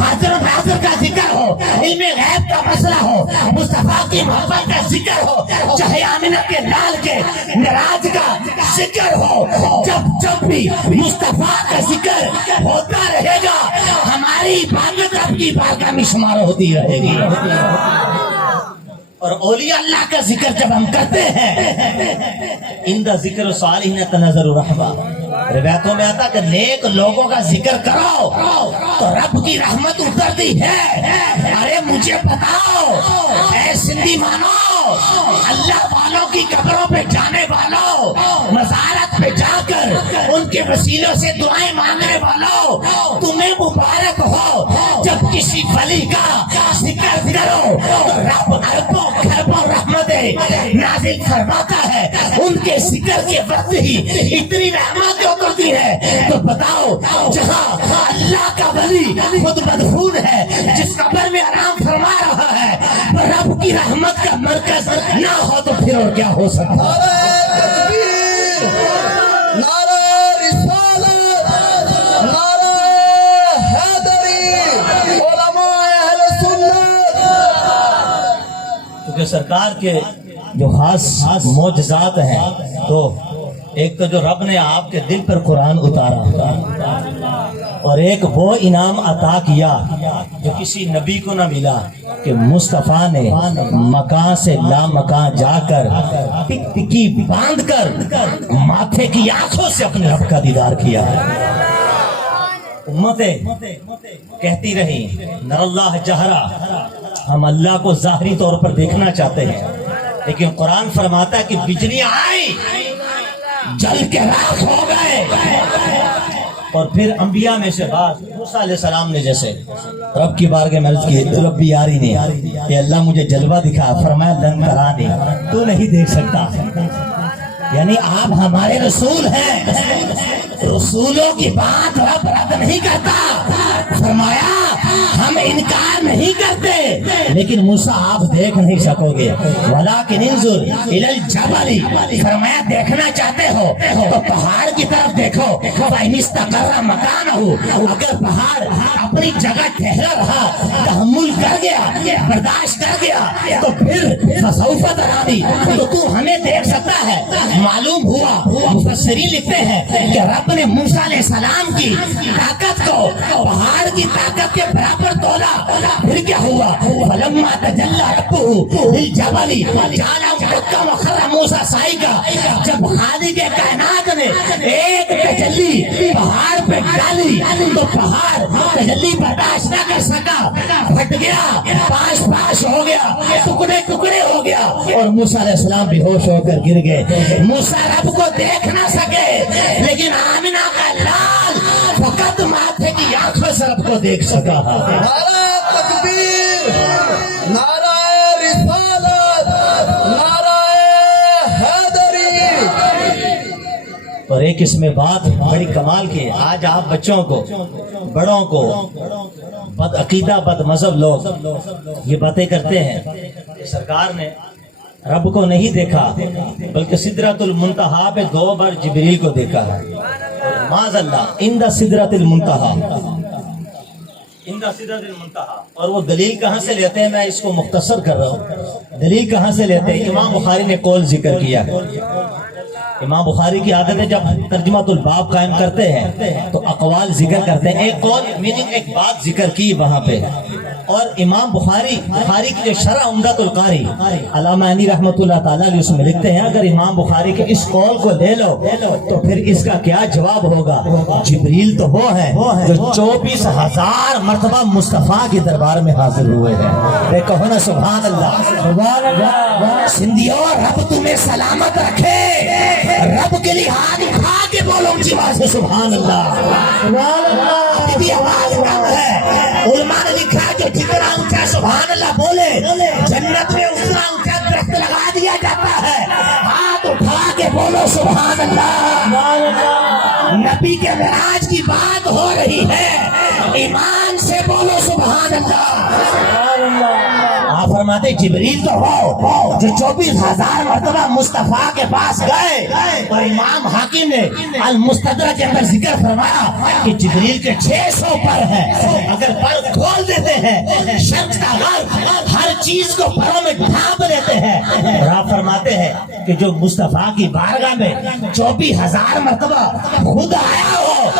حضرت حاضر کا ذکر ہو، علم غیب کا مسئلہ ہو، مصطفیٰ کی محبت کا ذکر ہو، چاہے آمنہ کے لال کے معراج کا ذکر ہو، جب بھی مصطفیٰ کا ذکر ہوتا رہے گا ہماری عبادت رب کی بارگاہ میں شمار ہوتی رہے گی۔ اور اولیاء اللہ کا ذکر جب ہم کرتے ہیں اندہ ذکر صالحین تنظر رحمہ، روایتوں میں آتا کہ نیک لوگوں کا ذکر کرو تو رب کی رحمت اترتی ہے۔ ارے مجھے بتاؤ اے سندھی مانو، اللہ والوں کی قبروں پہ جانے والوں، مزارت پہ جا کر ان کے وسیلوں سے دعائیں مانگنے والوں، تمہیں مبارک ہو جب کسی ولی کا ذکر کرو تو رب اربوں خربوں رحمتیں نازل فرماتا ہے۔ ان کے ذکر کے وقت ہی اتنی رحمت اترتی ہے۔ تو بتاؤ جہاں اللہ کا ولی خود مدفون ہے، جس قبر میں آرام فرما رہا ہے، رب کی رحمت کا مرکز نہ ہو تو پھر اور کیا ہو سکتا ہے؟ کہ سرکار کے جو خاص معجزات ہیں، تو ایک تو جو رب نے آپ کے دل پر قرآن اتارا، اور ایک وہ انعام عطا کیا جو کسی نبی کو نہ ملا کہ مصطفیٰ نے مکان سے لا مکان جا کر ٹک ٹکی باندھ کر ماتھے کی آنکھوں سے اپنے رب کا دیدار کیا۔ امتیں کہتی رہی نر اللہ جہرا، ہم اللہ کو ظاہری طور پر دیکھنا چاہتے ہیں، لیکن قرآن فرماتا ہے کہ بجلی آئی جل کے راکھ ہو گئے۔ اور پھر انبیاء میں سے بعض، موسیٰ علیہ السلام نے جیسے رب کی بارگاہ میں عرض کی رب یاری نے کہ اللہ مجھے جلوہ دکھا، فرمایا لن ترانی، تو نہیں دیکھ سکتا۔ یعنی آپ ہمارے رسول ہیں، رسولوں کی بات رب رد نہیں کرتا۔ فرمایا ہم انکار نہیں کرتے، لیکن موسیٰ آپ دیکھ نہیں سکو گے۔ وَلَٰكِنِ انظُرْ إِلَى الْجَبَلِ، فرمایا دیکھنا چاہتے ہو تو پہاڑ کی طرف دیکھو۔ فَإِنِ اسْتَقَرَّ مَكَانَهُ، اگر پہاڑ اپنی جگہ ٹھہرا رہا، تحمل کر گیا، برداشت کر گیا، تو پھر فَسَوْفَ تَرَانِي، تو تو ہمیں دیکھ سکتا ہے۔ معلوم ہوا، مفسرین لکھتے ہیں کہ رب نے موسیٰ علیہ السلام کی طاقت کو پہاڑ کی طاقت کے برابر تولا۔ پھر کیا ہوا؟ فلما تجلی ربہ للجبل جعلہ دکا وخر موسیٰ صعقا، جب خالق کائنات نے ایک تجلی پہاڑ پہ ڈالی تو پہاڑ تجلی برداشت نہ کر سکا، پھٹ گیا، پاش پاش ہو گیا، ٹکڑے ٹکڑے ہو گیا، اور موسیٰ علیہ السلام بے ہوش ہو کر گر گئے۔ موسیٰ رب کو دیکھ نہ سکے، لیکن آمنہ کا لال فقط ماتھے کی آنکھوں سے رب کو دیکھ سکا۔ نعرہ تکبیر، نعرہ رسالت، نعرہ حیدری۔ اور ایک اس میں بات بڑی کمال کی ہے، آج آپ بچوں کو، بڑوں کو، بد عقیدہ بد مذہب لوگ یہ باتیں کرتے ہیں کہ سرکار نے رب کو نہیں دیکھا بلکہ سدرۃ المنتہا پہ 2 بار جبریل کو دیکھا ہے۔ معاذ اللہ، عند سدرۃ المنتہا، عند سدرۃ المنتہا۔ اور وہ دلیل کہاں سے لیتے ہیں؟ میں اس کو مختصر کر رہا ہوں۔ دلیل کہاں سے لیتے ہیں؟ امام بخاری نے قول ذکر کیا ہے۔ امام بخاری کی عادت ہے جب ترجمۃ الباب قائم کرتے ہیں تو اقوال ذکر کرتے ہیں، ایک قول میننگ ایک بات ذکر کی وہاں پہ۔ اور امام بخاری کی جو شرح عمدۃ القاری علامہ عینی رحمۃ اللہ تعالیٰ علیہ اس میں لکھتے ہیں اگر امام بخاری کے اس قول کو لے لو تو پھر اس کا کیا جواب ہوگا؟ جبریل تو وہ ہے جو 24,000 مرتبہ مصطفیٰ کے دربار میں حاضر ہوئے ہیں۔ کہو نا سبحان اللہ، سبحان اللہ۔ سندھیوں رب تمہیں سلامت رکھے، رب کے لیے ہاتھ اٹھا کے بولو اونچی آواز سے سبحان اللہ، سبحان اللہ۔ ابھی آواز کم ہے، علماء نے لکھا کہ جتنا اونچا سبحان اللہ بولے جنت میں اتنا اونچا درخت لگا دیا جاتا ہے۔ ہاتھ اٹھا کے بولو سبحان اللہ۔ نبی کے معراج کی بات ہو رہی ہے، ایمان سے بولو سبحان اللہ۔ آپ فرماتے جبریل تو ہو جو 24,000 مرتبہ مصطفیٰ کے پاس گئے، اور امام حاکم نے المستدرک کے اندر ذکر فرمایا کہ جبریل کے 600 پر ہے، اگر پر کھول دیتے ہیں، شرق کا غرب ہر چیز کو پروں میں ڈھانپ دیتے ہیں۔ اور آپ فرماتے ہیں کہ جو مصطفیٰ کی بارگاہ میں 24,000 مرتبہ خود آیا ہو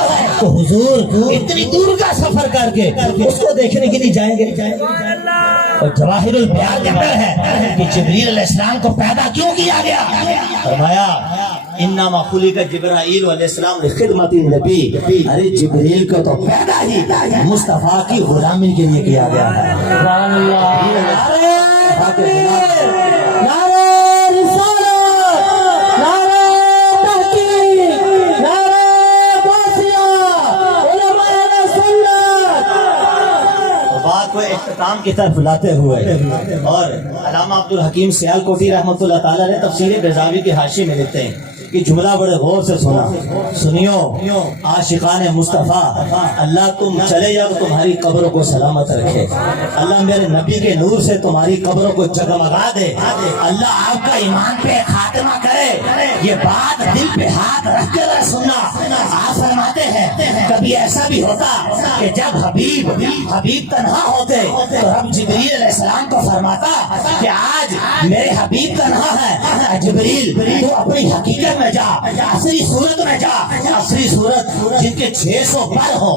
تو حضور اتنی دور کا سفر کر کے اس کو دیکھنے کے لیے جائیں گے۔ اور جواہر البیان ذکر ہے کہ جبریل علیہ السلام کو پیدا کیوں کیا گیا؟ فرمایا انما خلق جبرائیل علیہ السلام لخدمت النبی، ارے جبریل کو تو پیدا ہی مصطفیٰ کی غلامی کے لیے کیا گیا ہے۔ بات کو اختتام کی طرف لاتے ہوئے اور علامہ عبدالحکیم سیالکوٹی رحمۃ اللہ تعالیٰ نے تفسیر بیضاوی کے حاشیے میں لکھتے ہیں کہ جملہ بڑے غور سے سنا، سنیو عاشقان مصطفیٰ، اللہ تم چلے جاؤ تمہاری قبروں کو سلامت رکھے، اللہ میرے نبی کے نور سے تمہاری قبروں کو جگمگا دے، اللہ آپ کا ایمان پہ خاتمہ کرے۔ یہ بات دل پہ ہاتھ رکھ کر سننا۔ آپ فرماتے ہیں کبھی ایسا بھی ہوتا کہ جب حبیب تنہا ہوتے تو رب جبریل علیہ السلام کو فرماتا کہ آج میرے حبیب تنہا ہے، جبریل تو اپنی حقیقت میں جا، اصلی صورت میں جا، اصلی صورت جن کے 600 پر ہو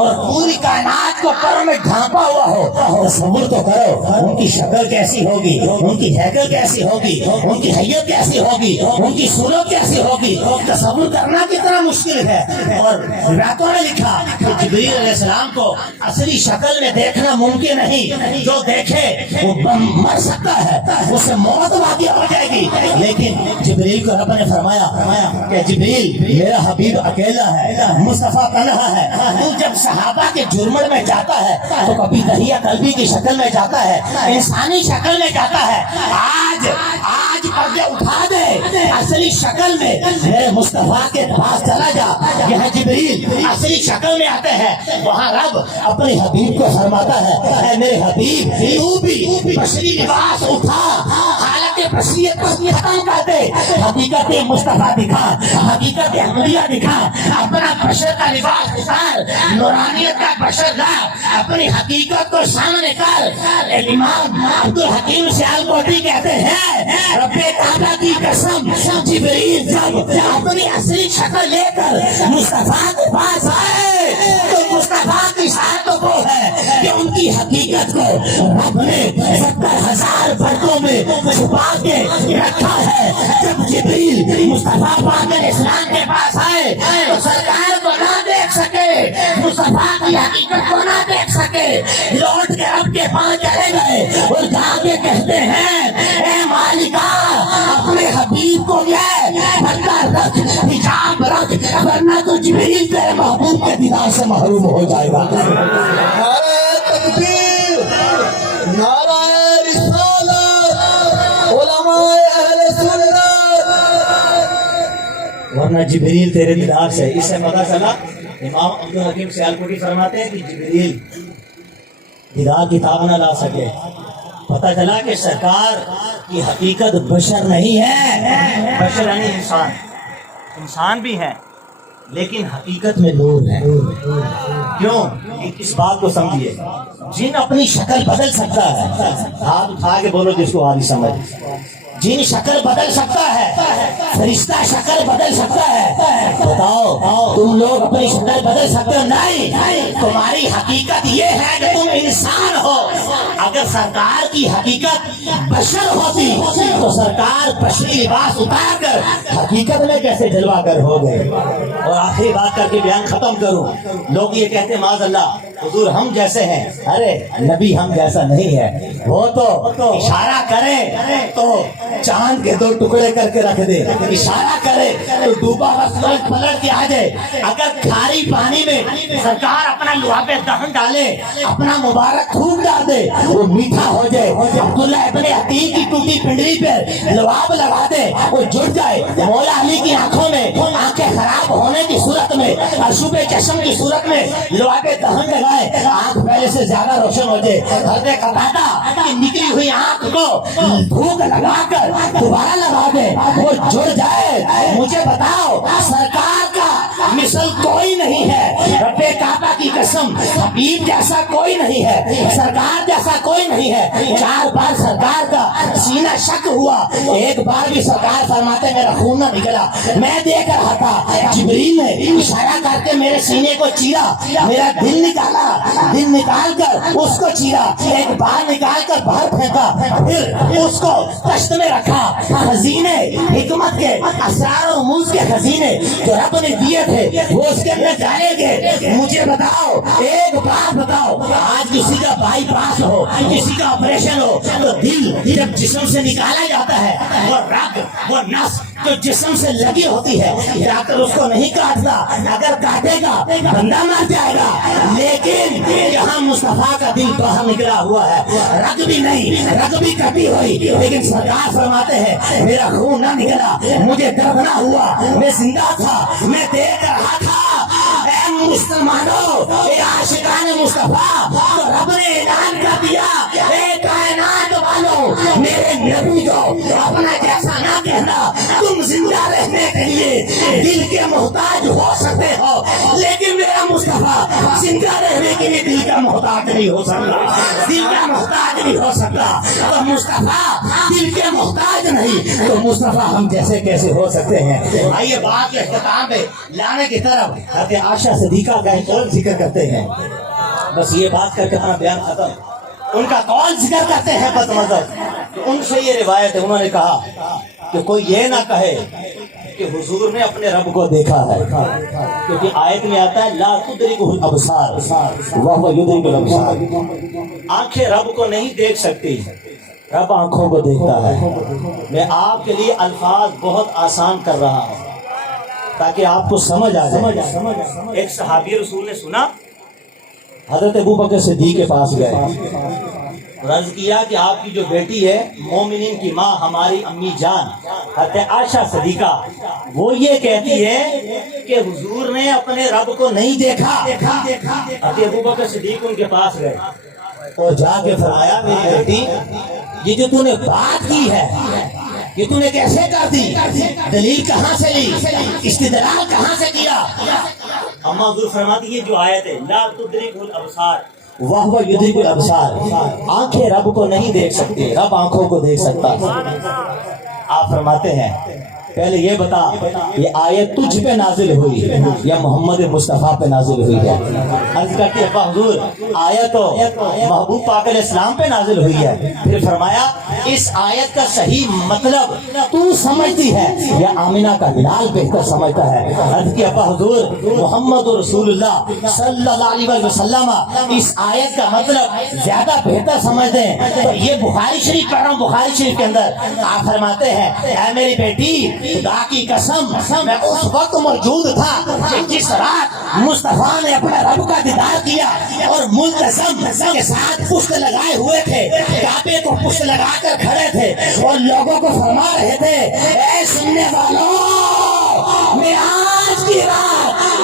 اور پوری کائنات کو پروں میں ڈھانپا ہوا ہو، تصور تو کرو ان کی شکل کیسی ہوگی، ان کی ہیکل کیسی ہوگی، ان کی حیت کیسی ہوگی، ان کی صورت کیسی ہوگی، تصور کرنا کتنا مشکل ہے۔ اور روایتوں نے لکھا کہ جبریل علیہ السلام کو اصلی شکل میں دیکھنا ممکن نہیں، جو دیکھے وہ مر سکتا ہے، اس سے موت واقع ہو جائے گی، لیکن جبریل کو رب نے فرمایا کہ جبریل میرا حبیب اکیلا ہے، مصطفیٰ تنہا ہے، تو جب صحابہ کے جرمن میں جاتا ہے تو کبھی دریا قلبی کی شکل میں جاتا ہے، انسانی شکل میں جاتا ہے، آج پردے اٹھا دے، اصلی شکل میں میرے مصطفیٰ کے پاس چلا جا۔ یہاں جبریل اصلی شکل میں آتے ہیں، وہاں رب اپنے حبیب کو فرماتا ہے اے میرے حبیب تو بھی بشری لباس اٹھا، حالت بشریت کو ختم کر دے، حقیقت مصطفیٰ دکھا، حقیقت انبیاء دکھا، اپنا بشر کا لباس اتار، نورانیت کا بشر لا، اپنی حقیقت کو سامنے کر۔ امام عبدالحکیم سیالکوٹی کہتے ہیں رب کعبہ کی قسم جبریل جب اپنی اصلی شکل لے کر مصطفیٰ کے پاس آئے تو مصطفیٰ کی شان تو وہ ہے کہ ان کی حقیقت کو رب نے 70,000 پردوں میں چھپا کے رکھا ہے۔ جب جبریل مصطفیٰ پاک علیہ السلام کے پاس آئے تو سرکار کو نہ دیکھ سکے، مصطفیٰ کی حقیقت کو نہ دیکھ سکے، لوٹ کے رب کے پاس چلے گئے اور جا کے کہتے ہیں اے مالکا اپنے حبیب کو یہ پردہ رکھ، حجاب رکھ، ورنہ تو جبریل تیرے محبوب کے دیدار سے محروم ہو جائے گا۔ نعرہ تکبیر، نعرہ رسالت، علماء اہل سنت، ورنہ جبریل تیرے دیدار سے۔ اس سے پتہ چلا امام عبدالحکیم سیالکوٹی فرماتے ہیں کہ جبریل دیدار کی طاقت نہ لا سکے، پتہ چلا کہ سرکار کی حقیقت بشر نہیں ہے، بشر یعنی انسان بھی ہے لیکن حقیقت میں نور ہے۔ کیوں؟ اس بات کو سمجھیے، جن اپنی شکل بدل سکتا ہے، ہاتھ اٹھا کے بولو جس کو آدھی سمجھ، جن شکل بدل سکتا ہے، فرشتہ شکل بدل سکتا ہے، بتاؤ تم لوگ اپنی شکل بدل سکتے ہو؟ نہیں، تمہاری حقیقت یہ ہے کہ تم انسان ہو۔ اگر سرکار کی حقیقت بشر ہوتی تو سرکار بشری لباس اتار کر حقیقت میں کیسے جلوہ گر ہو گئے۔ اور آخری بات کر کے بیان ختم کروں، لوگ یہ کہتے ہیں معاذ اللہ حضور ہم جیسے ہیں، ارے نبی ہم جیسا نہیں ہے، وہ تو اشارہ کرے تو چاند کے 2 ٹکڑے کر کے رکھ دے، اشارہ کرے تو ڈوبا ہوا پلٹ کے آ جائے۔ اگر کھاری پانی میں سرکار اپنا لعاب دہن ڈالے، اپنا مبارک تھوک ڈال دے، وہ میٹھا ہو جائے۔ عبداللہ ابن عتیق کی ٹوٹی پنڈلی پر لعاب لگا دے، وہ جڑ جائے۔ مولا علی کی آنکھوں میں آنکھیں خراب ہونے کی صورت میں، اشوب چشم کی صورت میں لعاب دہن لگائے، آنکھ پہلے سے زیادہ روشن ہو جائے۔ حضرت قتادہ کی نکلی ہوئی آنکھ کو دھوک لگا کر دوبارہ لگا دے، وہ جڑ جائے۔ مجھے بتاؤ سرکار کا مثل کوئی نہیں ہے، رب کعبہ کی قسم حبیب جیسا کوئی نہیں ہے، سرکار جیسا کوئی نہیں ہے۔ 4 بار سرکار کا سینہ شک ہوا، ایک بار بھی سرکار فرماتے میرا خون نہ نکلا۔ میں دیکھ رہا تھا جبریل نے اشارہ کر کے میرے سینے کو چیرا، میرا دل نکالا، دل نکال کر اس کو چیرا، ایک بار نکال کر باہر پھینکا، پھر اس کو تشت میں رکھا۔ خزینے حکمت کے، اسرار و رموز کے خزینے جو رب نے دیے تھے وہ اس کے اندر جائیں گے۔ مجھے بتاؤ، ایک بات بتاؤ، آج کسی کا بائی پاس ہو، کسی کا آپریشن ہو تو دل جب جسم سے نکالا جاتا ہے، وہ رگ، وہ نس جو جسم سے لگی ہوتی ہے، ڈاکٹر اس کو نہیں کاٹتا، اگر کاٹے گا بندہ مر جائے گا، لیکن یہاں مصطفیٰ کا دل باہر نکلا ہوا ہے، رگ بھی نہیں، رگ بھی کٹی ہوئی، لیکن سرکار فرماتے ہیں میرا خون نہ نکلا، مجھے درد نہ ہوا، میں زندہ تھا، میں دیکھ رہا تھا۔ اے مسلمانوں، اے عاشقان مصطفیٰ، تو رب نے اعلان کر دیا، اے کائنات والوں، میرے نبی کو اپنا جیسا نہ کہنا۔ تم زندہ رہنے کے لیے دل کے محتاج ہو سکتے ہو، لیکن میرا مصطفیٰ زندہ رہنے کے لیے دل کا محتاج نہیں ہو سکتا، دل کا محتاج نہیں ہو سکتا۔ تو مصطفیٰ دل کے محتاج نہیں تو مصطفیٰ ہم جیسے کیسے ہو سکتے ہیں؟ آئیے بات کے اختتام پہ لانے کی طرف حضرت عائشہ صدیقہ کا ایک قول ذکر کرتے ہیں۔ بس یہ بات کر کے اپنا بیان ختم۔ ان کا قول ذکر کرتے ہیں بد مذہب، ان سے یہ روایت ہے، انہوں نے کہا کہ کوئی یہ نہ کہے کہ حضور نے اپنے رب کو دیکھا ہے، کیونکہ آیت میں آتا ہے لا تدرکہ الابصار وہو یدرک الابصار، آنکھیں رب کو نہیں دیکھ سکتی، رب آنکھوں کو دیکھتا ہے۔ میں آپ کے لیے الفاظ بہت آسان کر رہا ہوں تاکہ آپ کو سمجھ آ جائے۔ ایک صحابی رسول نے سنا، حضرت ابوبکر صدیق کے پاس گئے، عرض کیا کہ آپ کی جو بیٹی ہے مومنین کی ماں ہماری امی جان حضرت عائشہ صدیقہ، وہ یہ کہتی ہے کہ حضور نے اپنے رب کو نہیں دیکھا۔ حضرت ابوبکر صدیق ان کے پاس گئے اور جا کے فرمایا میری بیٹی یہ جو تو نے بات کی ہے یہ تو نے کیسے کر دی، دلیل کہاں سے لی، استدلال کہاں سے کیا؟ اما حضور فرماتی یہ جو آیت ہے لا تدرک الابصار وہو یدرک الابصار، آنکھیں رب کو نہیں دیکھ سکتی، رب آنکھوں کو دیکھ سکتا۔ آپ فرماتے ہیں پہلے یہ بتا یہ آیت تجھ پہ نازل ہوئی یا محمد مصطفیٰ پہ نازل ہوئی ہے؟ عرض کرتی ہے حضور آیت تو محبوب پاک علیہ السلام پہ نازل ہوئی ہے۔ پھر فرمایا اس آیت کا صحیح مطلب تو سمجھتی ہے یا آمینہ کا بلال بہتر سمجھتا ہے؟ عرض کی حضور محمد رسول اللہ صلی اللہ علیہ وسلم اس آیت کا مطلب زیادہ بہتر سمجھتے ہیں۔ تو یہ بخاری شریف پڑھ رہا ہوں، بخاری شریف کے اندر آپ فرماتے ہیں اے میری بیٹی خدا کی قسم میں اس وقت موجود تھا کہ جس رات مصطفیٰ نے اپنے رب کا دیدار کیا اور ملتزم کے ساتھ پشت لگائے ہوئے تھے، کعبے کو پشت لگا کر کھڑے تھے اور لوگوں کو فرما رہے تھے اے سننے والوں میں آج کی رات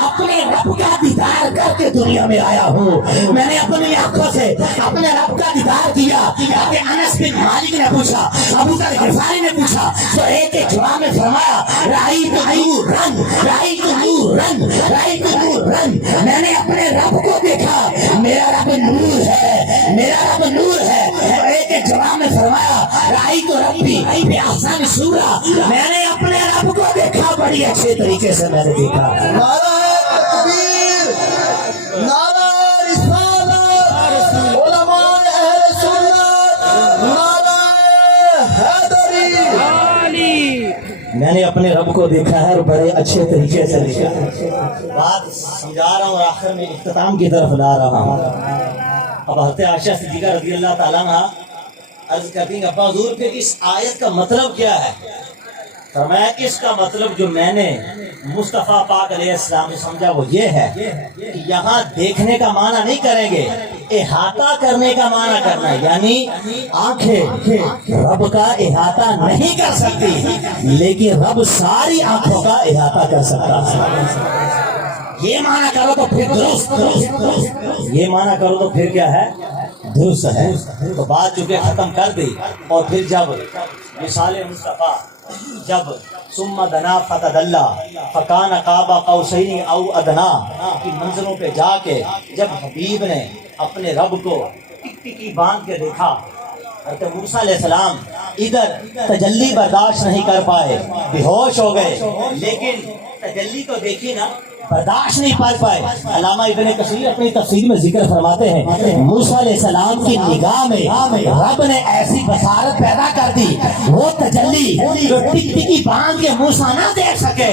اپنے رب کا دیدار کر کے دنیا میں آیا ہوں۔ میں نے اپنی آنکھوں سے اپنے رب کا دیدار کیا۔ کہ انس بن مالک نے پوچھا، ابو ذر غفاری نے پوچھا تو ایک ایک جواب میں فرمایا رأیت نورن، رأیت نورن، رأیت نورن، میں نے اپنے رب کو دیکھا، میرا رب نور ہے، میرا رب نور ہے۔ تو ایک ایک جواب میں فرمایا رأیت ربی بی احسن صورت، میں نے اپنے رب کو دیکھا بڑی اچھے طریقے سے میں نے دیکھا۔ نعرہ تکبیر، نعرہ رسالت، علماء اہل سنت، نعرہ حیدری۔ میں نے اپنے رب کو دیکھا ہے اور بڑے اچھے طریقے سے دیکھا ہے۔ بات سمجھا رہا ہوں اور آخر میں اختتام کی طرف لا رہا ہوں۔ اب حضرت عائشہ صدیقہ رضی اللہ تعالیٰ عنہ عرض کرتی ہیں ابا حضور پھر اس آیت کا مطلب کیا ہے؟ فرمایا اس کا مطلب جو میں نے مصطفیٰ پاک علیہ السلام نے سمجھا وہ یہ ہے کہ یہاں دیکھنے کا معنی نہیں کریں گے، احاطہ کرنے کا معنی کرنا ہے، یعنی آنکھیں رب کا احاطہ نہیں کر سکتی لیکن رب ساری آنکھوں کا احاطہ کر سکتا ہے۔ یہ معنی کرو تو پھر درست، یہ معنی کرو تو پھر کیا ہے؟ درست ہے۔ تو بات چونکہ ختم کر دی اور پھر جب مثال مصطفیٰ جب ثم دنا فتدلى فکان قاب قوسین او ادنا کی منزلوں پہ جا کے جب حبیب نے اپنے رب کو ٹکٹکی باندھ کے دیکھا، حضرت موسیٰ علیہ السلام ادھر تجلی برداشت نہیں کر پائے، بے ہوش ہو گئے، لیکن تجلی کو دیکھی نا، برداشت نہیں پا پائے۔ علامہ ابن کثیر اپنی تفسیر میں ذکر فرماتے ہیں موسیٰ علیہ السلام کی نگاہ میں رب نے ایسی بصارت پیدا کر دی، وہ تجلی جو ٹکٹکی باندھ کے موسیٰ نہ دیکھ سکے،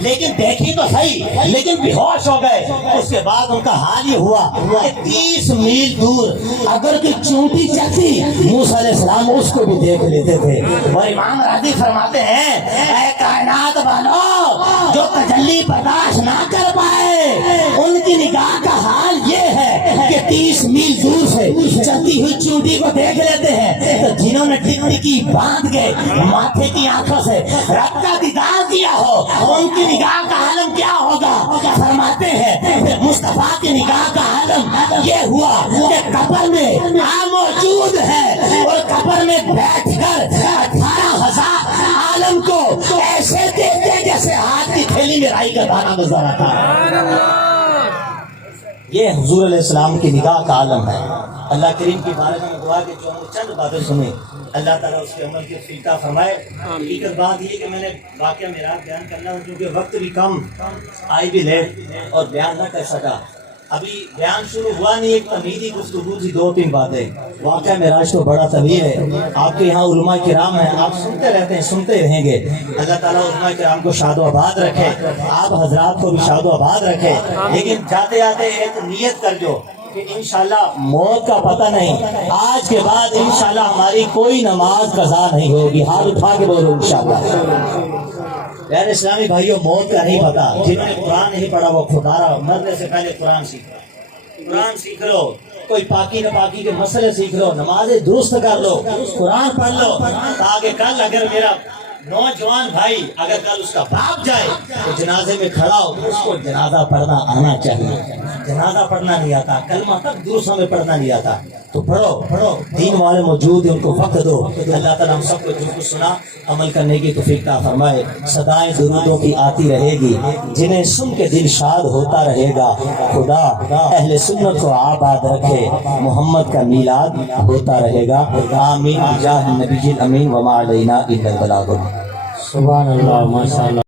لیکن دیکھی تو صحیح لیکن بے ہوش ہو گئے۔ اس کے بعد ان کا حال یہ ہوا کہ 30 میل دور اگر کوئی چونٹی چلتی موسیٰ علیہ السلام اس کو بھی دیکھ لیتے تھے۔ اور امام راضی فرماتے ہیں اے کائنات والو، جو تجلی برداشت نہ کر پائے ان کی نگاہ کا حال یہ ہے کہ 30 میل دور سے چلتی ہوئی چونٹی کو دیکھ لیتے ہیں، تو جنہوں نے ٹکٹکی باندھ کے ماتھے کی آنکھوں سے رب کا دیدار کیا ہو ان کی نگاہ کا عالم کیا ہوگا؟ فرماتے ہیں کہ مصطفیٰ کی نگاہ کا عالم یہ ہوا کہ قبر میں موجود ہے اور قبر میں بیٹھ کر 18,000 عالم کو ایسے دیکھتے جیسے ہاتھ کی تھیلی میں رائی کا دانہ گزارا تھا۔ یہ حضور علیہ السلام کی نگاہ کا عالم ہے۔ اللہ کریم کی بارگاہ میں دعا کہ جو ہم چند باتیں سنیں اللہ تعالیٰ اس کے عمل کی توفیق عطا فرمائے۔ حقیقت بات یہ کہ میں نے واقعہ معراج بیان کرنا ہے کیونکہ وقت بھی کم، آئی بھی لیٹ اور بیان نہ کر سکا۔ ابھی بیان شروع ہوا نہیں، ایک تمہیدی گفتگو تھی، 2-3 باتیں۔ واقعہ معراج تو بڑا طویل ہے، آپ کے یہاں علماء کرام ہیں، آپ سنتے رہتے ہیں، سنتے رہیں گے۔ اللہ تعالیٰ علماء کرام کو شاد و آباد رکھے، آپ حضرات کو بھی شاد و آباد رکھے، لیکن جاتے جاتے ایک نیت کر جو کہ انشاءاللہ موت کا پتہ نہیں، آج کے بعد انشاءاللہ ہماری کوئی نماز قضا نہیں ہوگی۔ ہاتھ اٹھا کے بولو انشاءاللہ۔ یار اسلامی بھائیوں، موت کا نہیں پتا، جنہوں نے قرآن نہیں پڑھا وہ خدارا، مرنے سے پہلے قرآن سیکھو، قرآن سیکھ لو، کوئی پاکی نہ پاکی کے مسئلے سیکھ لو، نمازیں درست کر لو، قرآن پڑھ لو، تاکہ کل اگر میرا نوجوان بھائی اگر کل اس کا باپ جائے تو جنازے میں کھڑا ہو تو اس کو جنازہ پڑھنا آنا چاہیے۔ جنازہ پڑھنا نہیں آتا، کلمہ تک درست ہمیں پڑھنا نہیں آتا، تو پڑھو، دین والے موجود ہیں ان کو وقت دو۔ اللہ تعالیٰ ہم سب کو جو کچھ سنا عمل کرنے کی توفیق عطا فرمائے۔ صدائیں درودوں کی آتی رہے گی، جنہیں سن کے دل شاد ہوتا رہے گا۔ خدا اہل سنت کو آباد رکھے، محمد کا میلاد ہوتا رہے گا۔ آمین بجاہ النبی الامین وما علینا الا البلاغ۔ سبحان اللہ، ماشاء اللہ۔